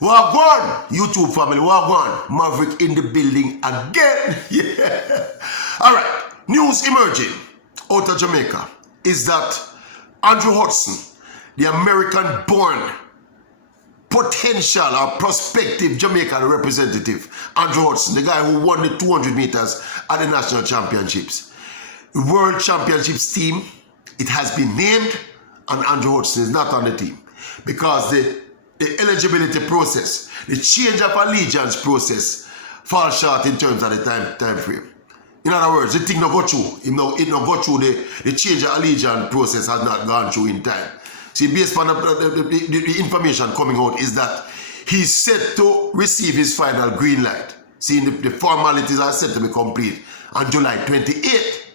Wagwan, YouTube family, Wagwan, Maverick in the building again. Yeah. All right, news emerging out of Jamaica is that Andrew Hudson, the American-born potential or prospective Jamaican representative, Andrew Hudson, the guy who won the 200 meters at the national championships, the World Championships team, it has been named, and Andrew Hudson is not on the team because the eligibility process, the change of allegiance process, falls short in terms of the time frame. In other words, the thing not go through. It not go through the change of allegiance process has not gone through in time. See, based on the information coming out is that he's set to receive his final green light. See, the formalities are set to be complete on July 28th.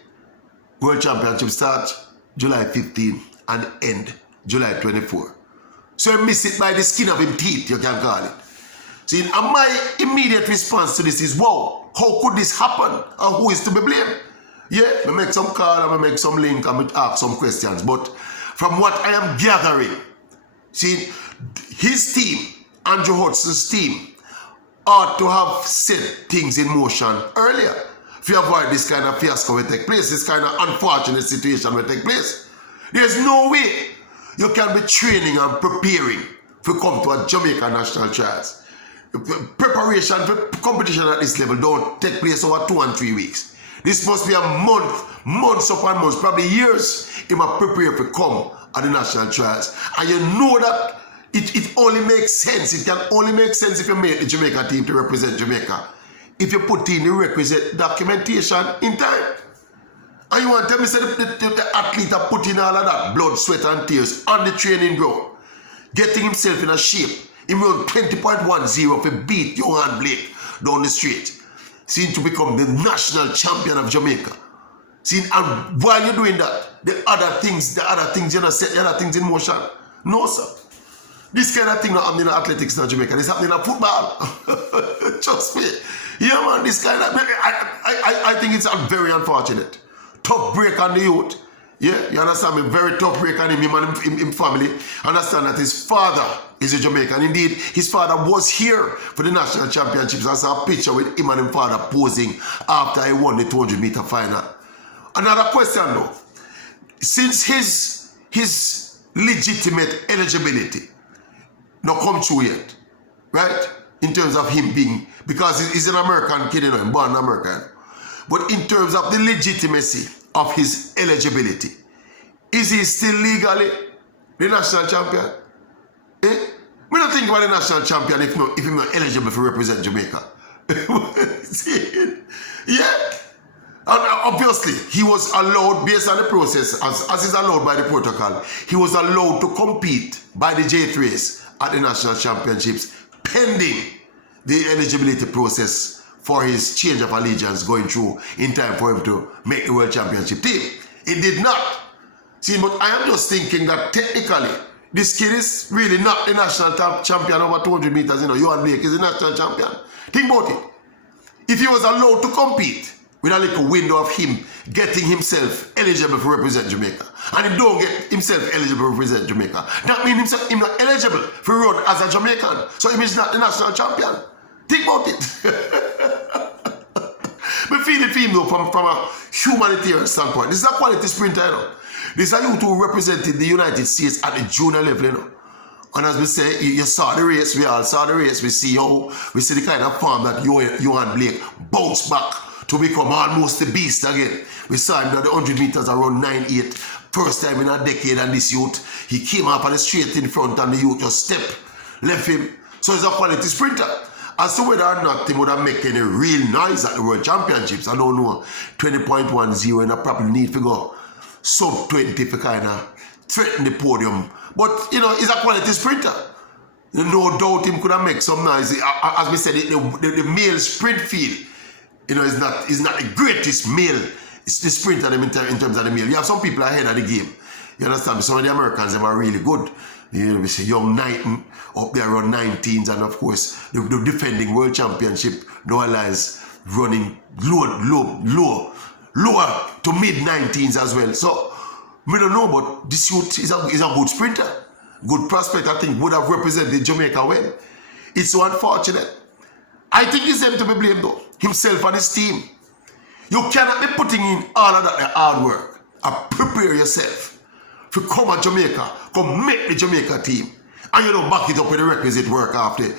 World Championship starts July 15 and end July 24. So he missed it by the skin of his teeth, you can call it. See, and my immediate response to this is, wow, how could this happen? And who is to be blamed? Yeah, I make some call, I make some link, I ask some questions. But from what I am gathering, see, his team, Andrew Hudson's team, ought to have set things in motion earlier to avoid this kind of fiasco will take place, this kind of unfortunate situation will take place. There's no way you can be training and preparing to come to a Jamaica national trials. Preparation for competition at this level don't take place over 2 and 3 weeks. This must be a months upon months, probably years, if I prepare to come at the national trials. And you know that it only makes sense. It can only make sense if you make the Jamaica team to represent Jamaica. If you put in the requisite documentation in time. And you want to tell me that the athlete are putting all of that blood, sweat and tears on the training ground, getting himself in a shape. He run 20.10 to beat Johan Blake down the street. See, to become the national champion of Jamaica. See, and while you're doing that, the other things you know, set the other things in motion. No, sir. This kind of thing not happening in athletics in Jamaica. It's happening in football. Trust me. Yeah, man, this kind of... I think it's very unfortunate. Tough break on the youth. Yeah, you understand me? Very tough break on him and him family. Understand that his father is a Jamaican. Indeed, his father was here for the national championships. I saw a picture with him and his father posing after he won the 200-meter final. Another question though. Since his legitimate eligibility not come true yet, right? In terms of him being, because he's an American kid, you know, born American. But in terms of the legitimacy of his eligibility, is he still legally the national champion? Eh? We don't think about the national champion if he's not eligible to represent Jamaica. Yeah. And obviously, he was allowed, based on the process, as is allowed by the protocol, he was allowed to compete by the J3 race at the national championships, pending the eligibility process for his change of allegiance going through in time for him to make the World Championship team. It did not. See, but I am just thinking that technically, this kid is really not the national champion over 200 meters. You know, Johan Blake is the national champion. Think about it. If he was allowed to compete with a little window of him getting himself eligible to represent Jamaica, and he don't get himself eligible to represent Jamaica, that means he's not eligible to run as a Jamaican. So he is not the national champion. Think about it. But feel it for him though from a humanitarian standpoint. This is a quality sprinter, you know. This is a youth who represented the United States at the junior level, you know. And as we say, you saw the race, we all saw the race, we see the kind of form that Johan Blake bounced back to become almost the beast again. We saw him at the 100 meters around 9.8, first time in a decade, and this youth, he came up on the straight in front and the youth just left him. So he's a quality sprinter. As to whether or not he would have made any real noise at the World Championships, I don't know. 20.10 and I probably need to go sub 20 for kind of threaten the podium. But, you know, he's a quality sprinter. No doubt him could have made some noise. As we said, the male sprint field, you know, is not the greatest male. It's the sprinter in terms of the male. You have some people ahead of the game. You understand? Some of the Americans, them are really good. You know, we say Young Knighton up there around 19s, and of course the defending world championship Noah is running lower to mid 19s as well. So we don't know, but this youth is a good sprinter. good prospect, I think, would have represented Jamaica well. It's so unfortunate. I think it's him to be blamed though. Himself and his team. You cannot be putting in all of that hard work and prepare yourself to come at Jamaica, come make the Jamaica team, and you don't back it up with the requisite work off the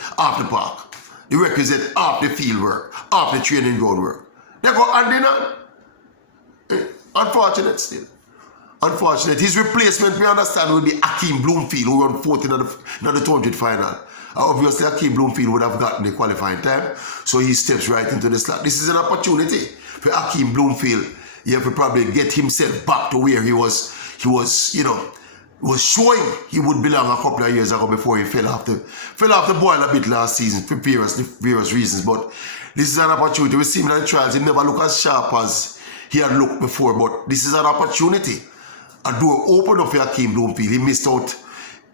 park, the requisite off the field work, off the training ground work. They go hand in hand. Unfortunate still. Unfortunate. His replacement, we understand, will be Akeem Bloomfield, who won 4th in the 200 final. Obviously, Akeem Bloomfield would have gotten the qualifying time, so he steps right into the slot. This is an opportunity for Akeem Bloomfield. He have to probably get himself back to where he was showing he would belong a couple of years ago before he fell off the boil a bit last season for various reasons. But this is an opportunity. We see him in the trials. He never looked as sharp as he had looked before, but this is an opportunity. A door opened up for Akeem Bloomfield. He missed out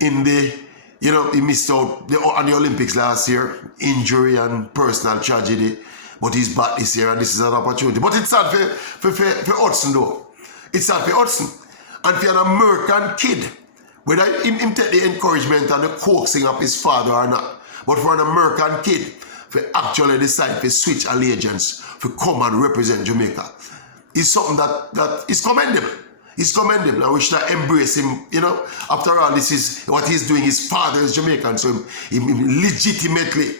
on the Olympics last year, injury and personal tragedy. But he's back this year, and this is an opportunity. But it's sad for HUDSON though. It's sad for HUDSON. And for an American kid, whether him take the encouragement and the coaxing of his father or not, but for an American kid, to actually decide to switch allegiance, to come and represent Jamaica, is something that is commendable. It's commendable. And we should embrace him, After all, this is what he's doing. His father is Jamaican, so he legitimately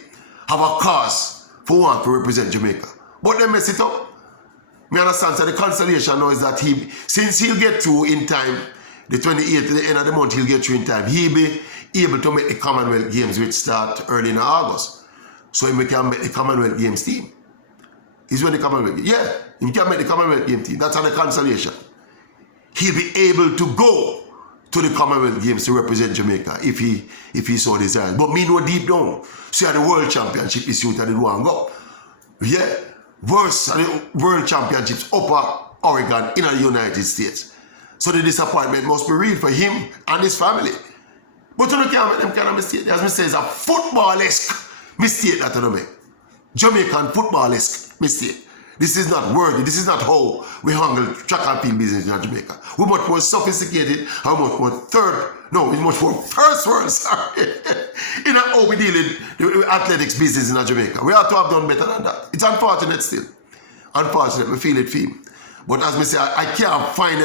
have a cause for one to represent Jamaica. But they mess it up. Me understand, so the consolation now is that since he'll get through in time, the 28th, at the end of the month, he'll get through in time, he'll be able to make the Commonwealth Games, which start early in August. So he can make the Commonwealth Games team. He's when the Commonwealth Games. Yeah, he can make the Commonwealth Games team. That's on the consolation. He'll be able to go to the Commonwealth Games to represent Jamaica if he so desires. But me know deep down, see at the World Championship is youth and it won't go. Yeah. Worse than the World Championships upper Oregon in the United States. So the disappointment must be real for him and his family. But you can't make them kind of mistake. As I say, it's a football-esque mistake that you make. Jamaican football-esque mistake. This is not worthy. This is not how we handle track and field business in Jamaica. We're much more sophisticated and much more much more first world, sorry. In how we deal with athletics business in Jamaica. We ought to have done better than that. It's unfortunate still. Unfortunate, we feel it for him. But as I say, I can't find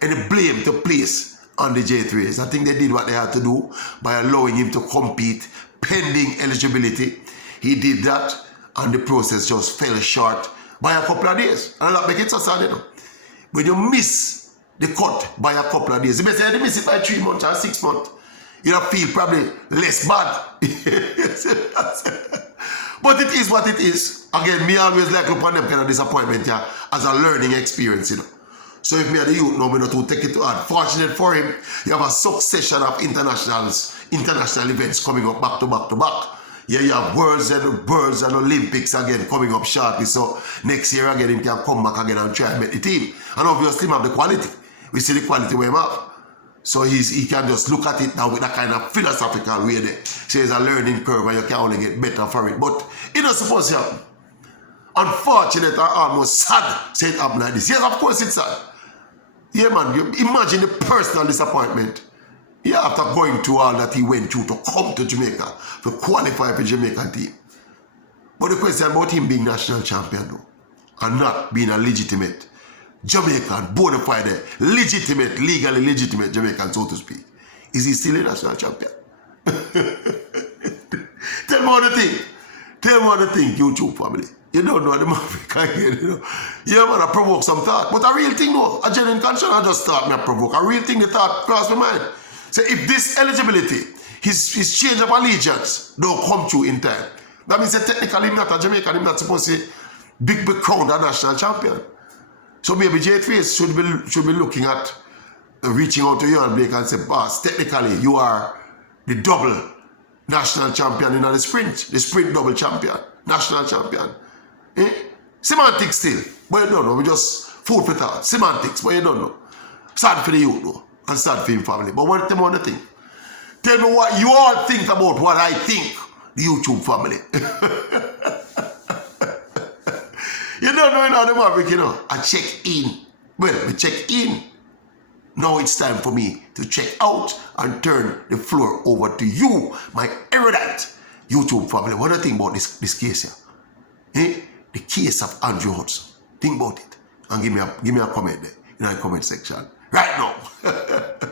any blame to place on the J3s. I think they did what they had to do by allowing him to compete pending eligibility. He did that and the process just fell short by a couple of days. And that makes it so sad, When you miss the cut by a couple of days, you may say you miss it by 3 months or 6 months, you'll feel probably less bad. But it is what it is. Again, me always like look upon them kind of disappointment as a learning experience, So if me are the youth now, me not to take it to heart. Fortunate for him, you have a succession of international events coming up back to back to back. Yeah, you have Worlds and Olympics again coming up shortly. So next year again, he can come back again and try and make the team. And obviously, he have the quality. We see the quality we have. So he can just look at it now with that kind of philosophical way there. So it's a learning curve and you can only get better for it. But it doesn't supposed to happen. Unfortunate or almost sad say it happen like this. Yes, of course it's sad. Yeah, man, you imagine the personal disappointment. Yeah, after going through all that he went through to come to Jamaica, to qualify for the Jamaican team. But the question about him being national champion though, and not being a legitimate Jamaican, bona fide, legitimate, legally legitimate Jamaican, so to speak, is he still a national champion? Tell me what to think. Tell me what to think, YouTube family. You don't know the Maverick, Yeah, man, I provoke some thought. But a real thing, no. A genuine concern, I just thought me I provoke. A real thing, the thought crossed my mind. So if this eligibility, his change of allegiance, don't come through in time, that means that technically he's not a Jamaican, he's not supposed to be crowned a national champion. So maybe J3 should be looking at reaching out to you and Blake and say, boss, technically you are the double national champion in the sprint double champion, national champion. Semantics still, but you don't know. We just food for thought. Semantics, but you don't know. Sad for the youth though, and sad for him family. But what them want to think? Tell me what you all think about what I think, the YouTube family. You don't know the Maverick, I check in. Well, we check in. Now it's time for me to check out and turn the floor over to you, my erudite YouTube family. What do you think about this case here? Eh? The case of Andrew Hudson. Think about it and give me a comment there in the comment section right now.